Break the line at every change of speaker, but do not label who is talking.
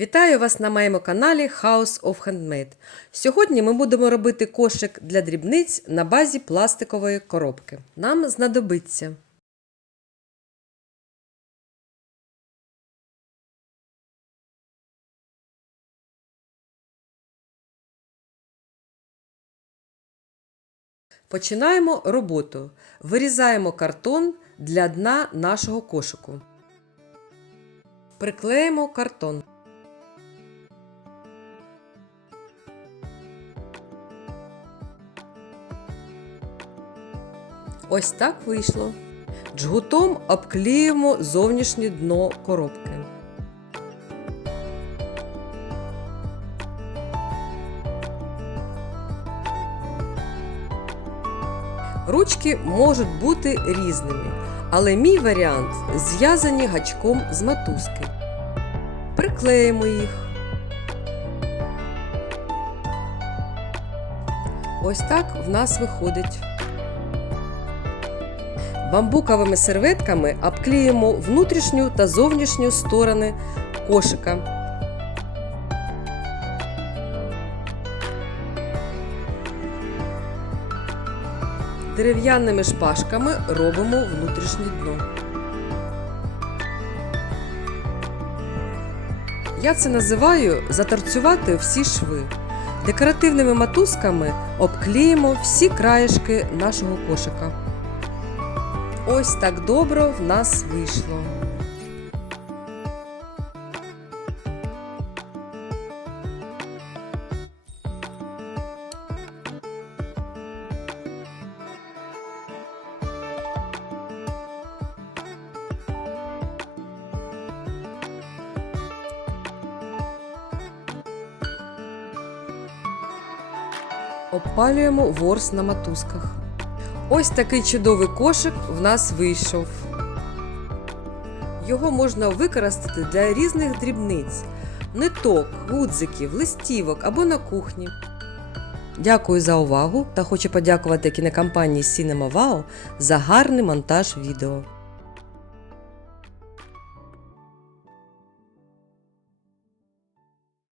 Вітаю вас на моєму каналі House of Handmade. Сьогодні ми будемо робити кошик для дрібниць на базі пластикової коробки. Нам знадобиться Починаємо роботу. Вирізаємо картон для дна нашого кошику. Приклеїмо картон. Ось так вийшло. Джгутом обклеюємо зовнішнє дно коробки. Ручки можуть бути різними, але мій варіант зв'язані гачком з матузки. Приклеїмо їх. Ось так в нас виходить. Бамбуковими серветками обклеїмо внутрішню та зовнішню сторони кошика. Дерев'яними шпажками робимо внутрішнє дно. Я це називаю заторцювати всі шви. Декоративними матузками обклеїмо всі краєшки нашого кошика. Ось так добре в нас вийшло. Обпалюємо ворс на матузках. Ось такий чудовий кошик в нас вийшов. Його можна використати для різних дрібниць, ниток, гудзиків, листівок або на кухні. Дякую за увагу та хочу подякувати кінокомпанії Cinema Wow за гарний монтаж відео.